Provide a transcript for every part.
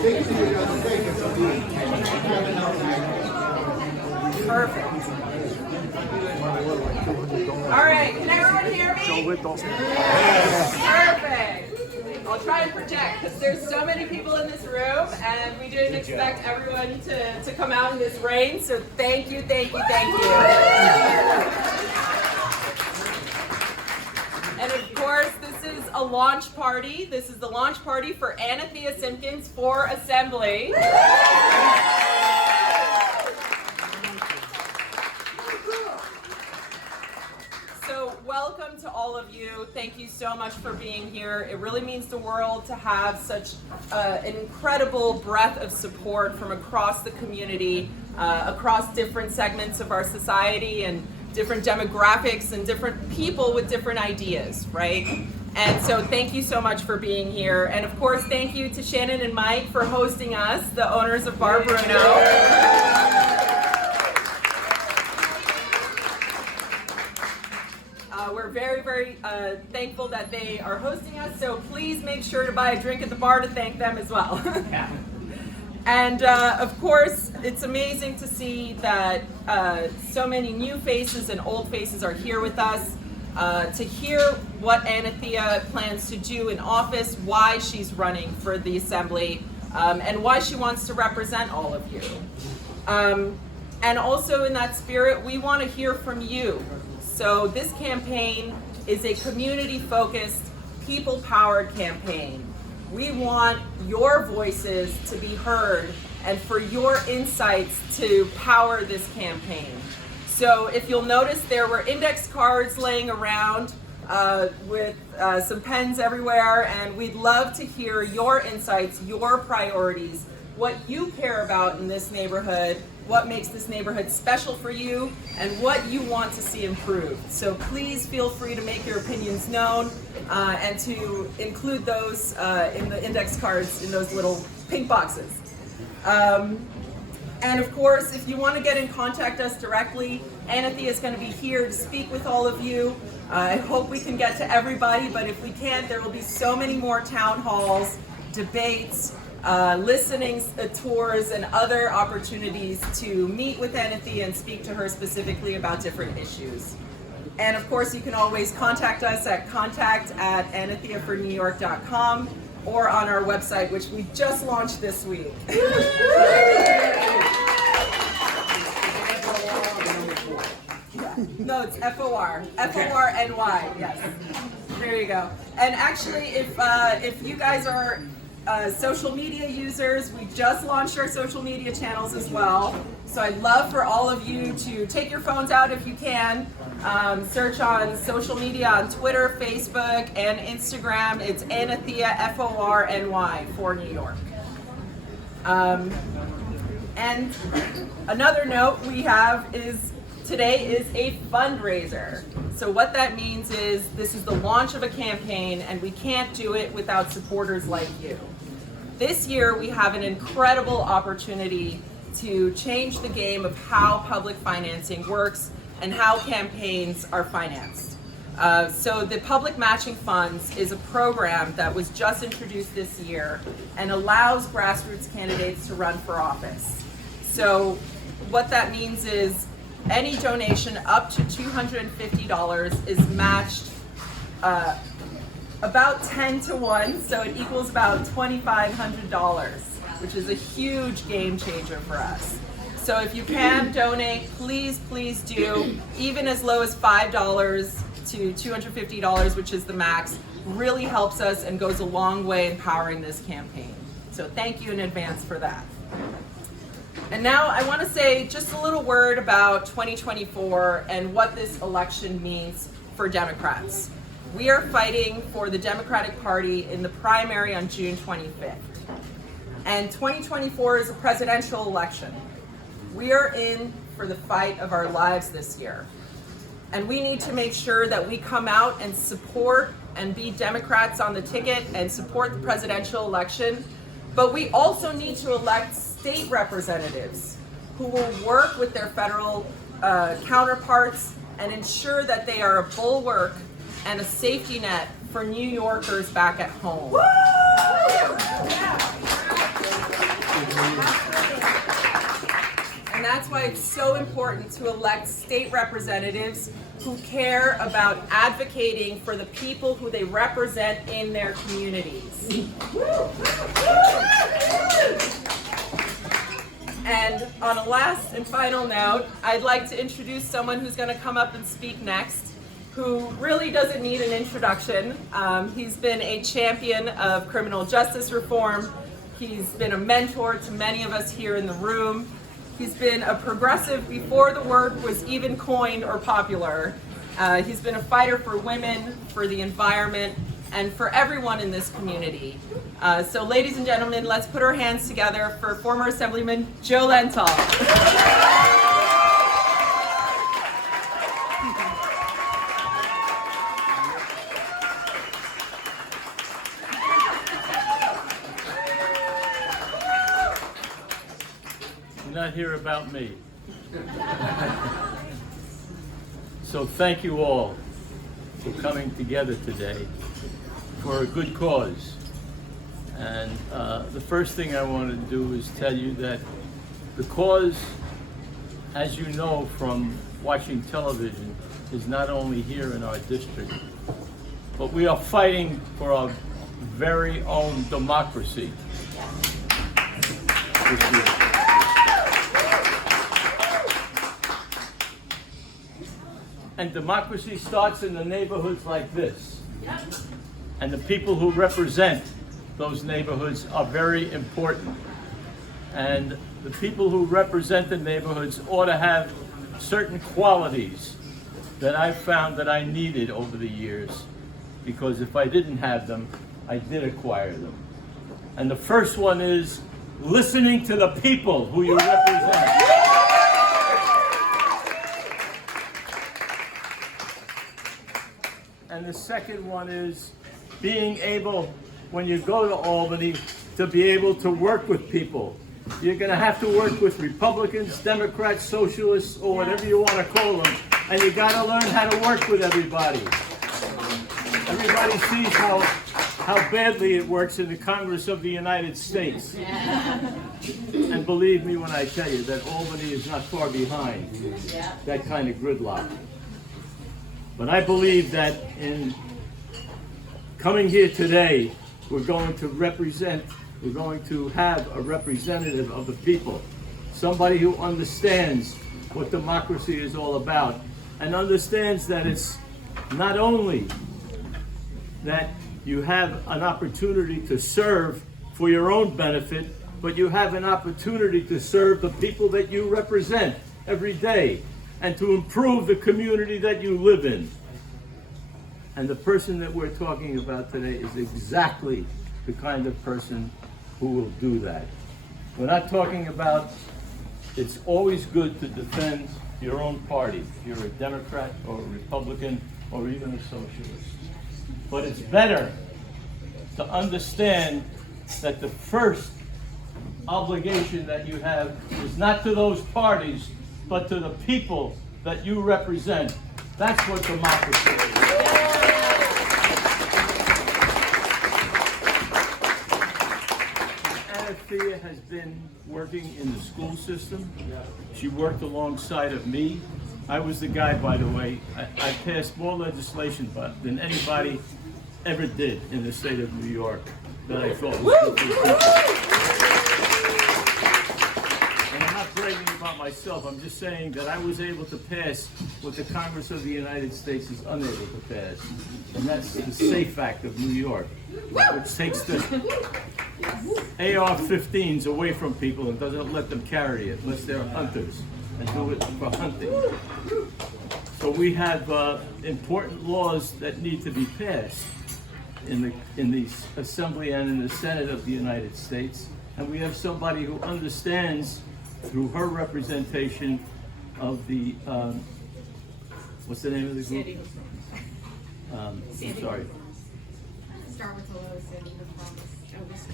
Perfect. All right, can everyone hear me? Perfect. I'll try and project because there's so many people in this room and we didn't expect everyone to come out in this rain. So thank you, thank you, thank you. And of course, this is a launch party. This is the launch party for Anathea Simpkins for Assembly. So welcome to all of you. Thank you so much for being here. It really means the world to have such an incredible breadth of support from across the community, across different segments of our society and different demographics and different people with different ideas, right? And so thank you so much for being here. And of course, thank you to Shannon and Mike for hosting us, the owners of Bar Bruno. We're very, very thankful that they are hosting us, so please make sure to buy a drink at the bar to thank them as well. And of course, it's amazing to see that so many new faces and old faces are here with us to hear what Anathea plans to do in office, why she's running for the Assembly, and why she wants to represent all of you. And also in that spirit, we want to hear from you. So this campaign is a community-focused, people-powered campaign. We want your voices to be heard and for your insights to power this campaign. So if you'll notice, there were index cards laying around with some pens everywhere, and we'd love to hear your insights, your priorities, what you care about in this neighborhood, what makes this neighborhood special for you, and what you want to see improved. So please feel free to make your opinions known and to include those in the index cards in those little pink boxes. And of course, if you want to get in contact us directly, Anathea is going to be here to speak with all of you. I hope we can get to everybody, but if we can't, there will be so many more town halls, debates, listening tours, and other opportunities to meet with Anathea and speak to her specifically about different issues. And of course, you can always contact us at contact@anatheafornewyork.com or on our website, which we just launched this week. No, it's FOR. FORNY, yes. There you go. And actually, if you guys are social media users, we just launched our social media channels as well. So I'd love for all of you to take your phones out if you can. Search on social media on Twitter, Facebook, and Instagram. It's Anathea FORNY for New York. And another note we have is today is a fundraiser. So what that means is this is the launch of a campaign, and we can't do it without supporters like you. This year we have an incredible opportunity to change the game of how public financing works and how campaigns are financed. So the Public Matching Funds is a program that was just introduced this year and allows grassroots candidates to run for office. So what that means is any donation up to $250 is matched about 10 to 1, so it equals about $2,500, which is a huge game changer for us. So if you can donate, please, please do. Even as low as $5 to $250, which is the max, really helps us and goes a long way in powering this campaign. So thank you in advance for that. And now I want to say just a little word about 2024 and what this election means for Democrats. We are fighting for the Democratic Party in the primary on June 25th. And 2024 is a presidential election. We are in for the fight of our lives this year. And we need to make sure that we come out and support and be Democrats on the ticket and support the presidential election. But we also need to elect state representatives who will work with their federal counterparts and ensure that they are a bulwark and a safety net for New Yorkers back at home. Woo! why it's so important to elect state representatives who care about advocating for the people who they represent in their communities. And on a last and final note, I'd like to introduce someone who's going to come up and speak next, who really doesn't need an introduction. He's been a champion of criminal justice reform. He's been a mentor to many of us here in the room. He's been a progressive before the word was even coined or popular. He's been a fighter for women, for the environment, and for everyone in this community. So ladies and gentlemen, let's put our hands together for former Assemblyman Joe Lenthal. You're not here about me. So thank you all for coming together today for a good cause. And the first thing I want to do is tell you that the cause, as you know from watching television, is not only here in our district, but we are fighting for our very own democracy. And democracy starts in the neighborhoods like this. Yep. And the people who represent those neighborhoods are very important. And the people who represent the neighborhoods ought to have certain qualities that I've found that I needed over the years, because if I didn't have them, I did acquire them. And the first one is listening to the people who you represent. And the second one is being able, when you go to Albany, to be able to work with people. You're going to have to work with Republicans, Democrats, Socialists, or whatever you want to call them. And you got to learn how to work with everybody. Everybody sees how badly it works in the Congress of the United States. And believe me when I tell you that Albany is not far behind that kind of gridlock. But I believe that in coming here today, we're going to have a representative of the people, somebody who understands what democracy is all about, and understands that it's not only that you have an opportunity to serve for your own benefit, but you have an opportunity to serve the people that you represent every day, and to improve the community that you live in. And the person that we're talking about today is exactly the kind of person who will do that. We're not talking about, it's always good to defend your own party, if you're a Democrat or a Republican or even a socialist. But it's better to understand that the first obligation that you have is not to those parties, but to the people that you represent. That's what democracy is. Anathea has been working in the school system. She worked alongside of me. I was the guy, by the way, I passed more legislation than anybody ever did in the state of New York that I thought was good for people. And I'm not bragging about myself, I'm just saying that I was able to pass what the Congress of the United States is unable to pass. And that's the SAFE Act of New York, which takes the AR-15s away from people and doesn't let them carry it unless they're hunters and do it for hunting. So we have important laws that need to be passed in the Assembly and in the Senate of the United States. And we have somebody who understands, through her representation of the, what's the name of the group? I'm sorry. Start with the low, Sandy Hook Promise.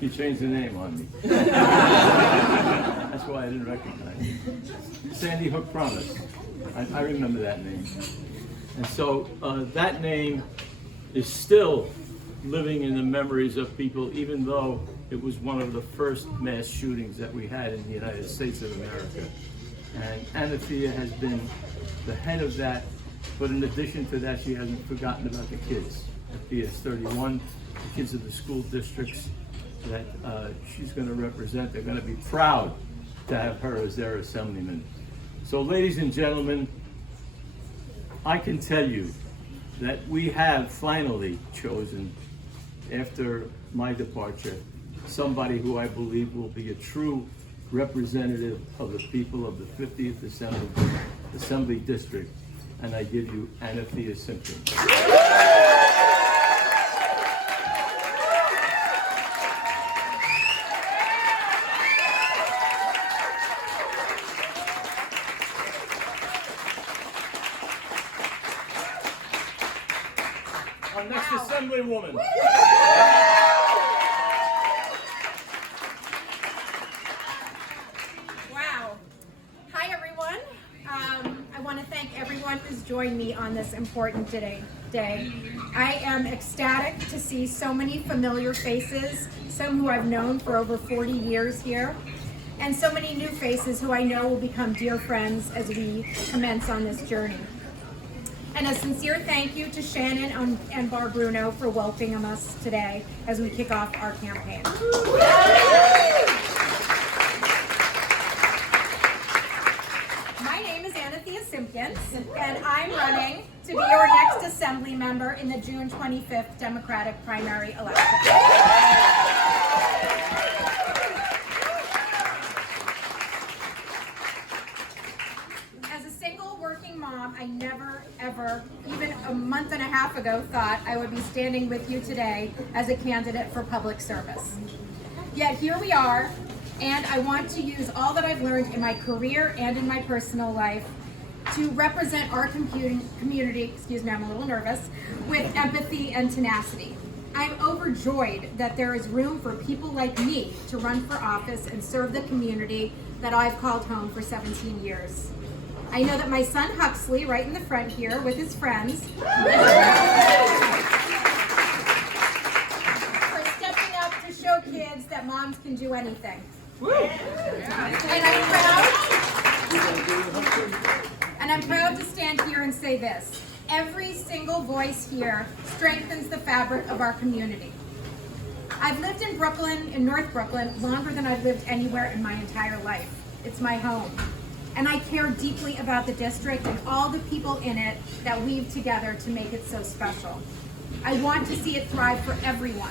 You changed the name on me. That's why I didn't recognize it. Sandy Hook Promise. I remember that name. And so that name is still living in the memories of people, even though it was one of the first mass shootings that we had in the United States of America. And Anathea has been the head of that, but in addition to that, she hasn't forgotten about the kids. At PS 31, the kids of the school districts that she's going to represent, they're going to be proud to have her as their assemblyman. So ladies and gentlemen, I can tell you that we have finally chosen, after my departure, somebody who I believe will be a true representative of the people of the 50th Assembly District, and I give you Anathea Simpkins. Our next Assemblywoman. Wow. Hi, everyone. I want to thank everyone who's joined me on this important day. I am ecstatic to see so many familiar faces, some who I've known for over 40 years here, and so many new faces who I know will become dear friends as we commence on this journey. And a sincere thank you to Shannon and Bar Bruno for welcoming us today as we kick off our campaign. My name is Anathea Simpkins, and I'm running to be your next Assembly member in the June 25th Democratic primary election. I never, ever, even a month and a half ago, thought I would be standing with you today as a candidate for public service. Yet here we are, and I want to use all that I've learned in my career and in my personal life to represent our community, excuse me, I'm a little nervous, with empathy and tenacity. I'm overjoyed that there is room for people like me to run for office and serve the community that I've called home for 17 years. I know that my son Huxley, right in the front here with his friends, for stepping up to show kids that moms can do anything. And I'm proud to stand here and say this. Every single voice here strengthens the fabric of our community. I've lived in Brooklyn, in North Brooklyn, longer than I've lived anywhere in my entire life. It's my home. And I care deeply about the district and all the people in it that weave together to make it so special. I want to see it thrive for everyone.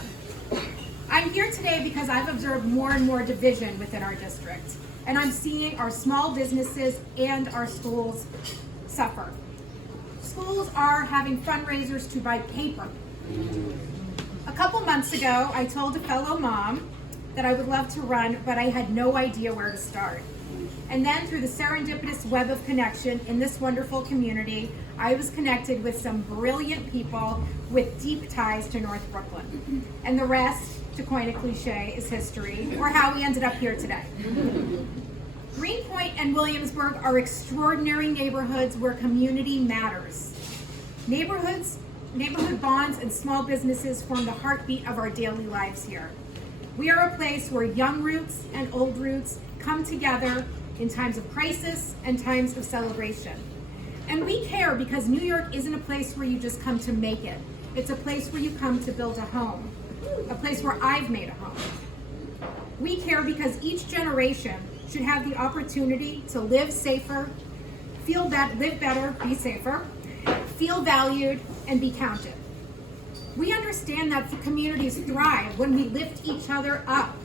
I'm here today because I've observed more and more division within our district, and I'm seeing our small businesses and our schools suffer. Schools are having fundraisers to buy paper. A couple months ago, I told a fellow mom that I would love to run, but I had no idea where to start. And then through the serendipitous web of connection in this wonderful community, I was connected with some brilliant people with deep ties to North Brooklyn. And the rest, to coin a cliche, is history, or how we ended up here today. Greenpoint and Williamsburg are extraordinary neighborhoods where community matters. Neighborhood bonds and small businesses form the heartbeat of our daily lives here. We are a place where young roots and old roots come together in times of crisis and times of celebration. And we care because New York isn't a place where you just come to make it. It's a place where you come to build a home, a place where I've made a home. We care because each generation should have the opportunity to live safer, live better, be safer, feel valued, and be counted. We understand that the communities thrive when we lift each other up.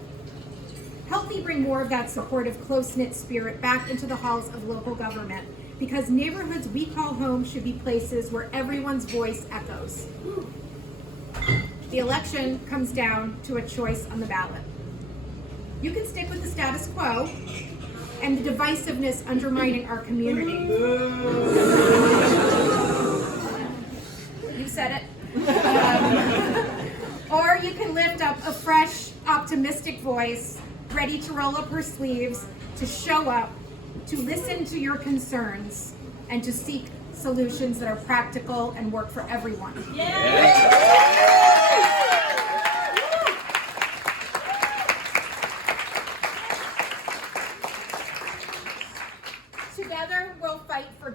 Help me bring more of that supportive, close-knit spirit back into the halls of local government, because neighborhoods we call home should be places where everyone's voice echoes. The election comes down to a choice on the ballot. You can stick with the status quo and the divisiveness undermining our community. You said it. Or you can lift up a fresh, optimistic voice ready to roll up her sleeves, to show up, to listen to your concerns, and to seek solutions that are practical and work for everyone.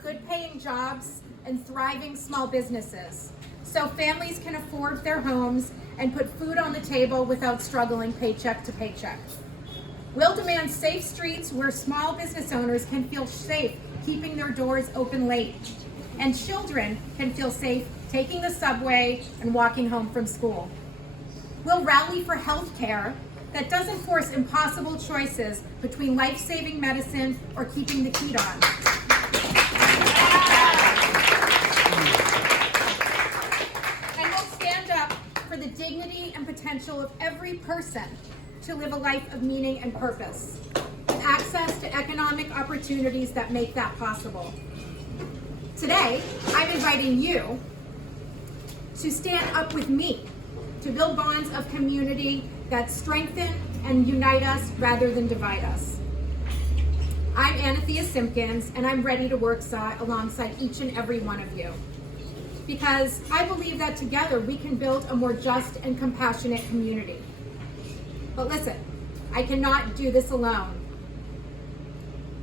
good paying jobs and thriving small businesses, so families can afford their homes and put food on the table without struggling paycheck to paycheck. We'll demand safe streets where small business owners can feel safe keeping their doors open late, and children can feel safe taking the subway and walking home from school. We'll rally for health care that doesn't force impossible choices between life-saving medicine or keeping the heat on. And we'll stand up for the dignity and potential of every person to live a life of meaning and purpose, with access to economic opportunities that make that possible. Today, I'm inviting you to stand up with me to build bonds of community that strengthen and unite us rather than divide us. I'm Anathea Simpkins, and I'm ready to work alongside each and every one of you, because I believe that together we can build a more just and compassionate community. But listen, I cannot do this alone.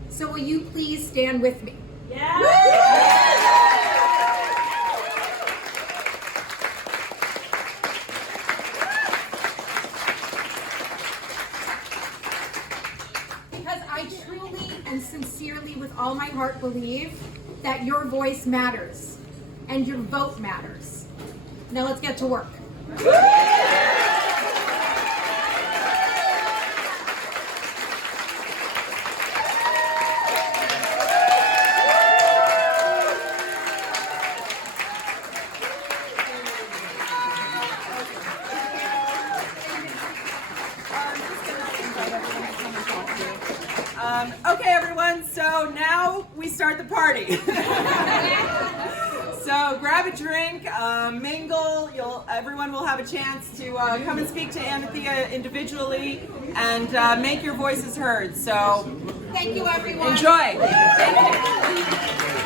So will you please stand with me? Because I truly and sincerely with all my heart believe that your voice matters and your vote matters. Now let's get to work. Okay, everyone, so now we start the party. So grab a drink, mingle, everyone will have a chance to come and speak to Anathea individually and make your voices heard. So Thank you, everyone. enjoy. Thank you.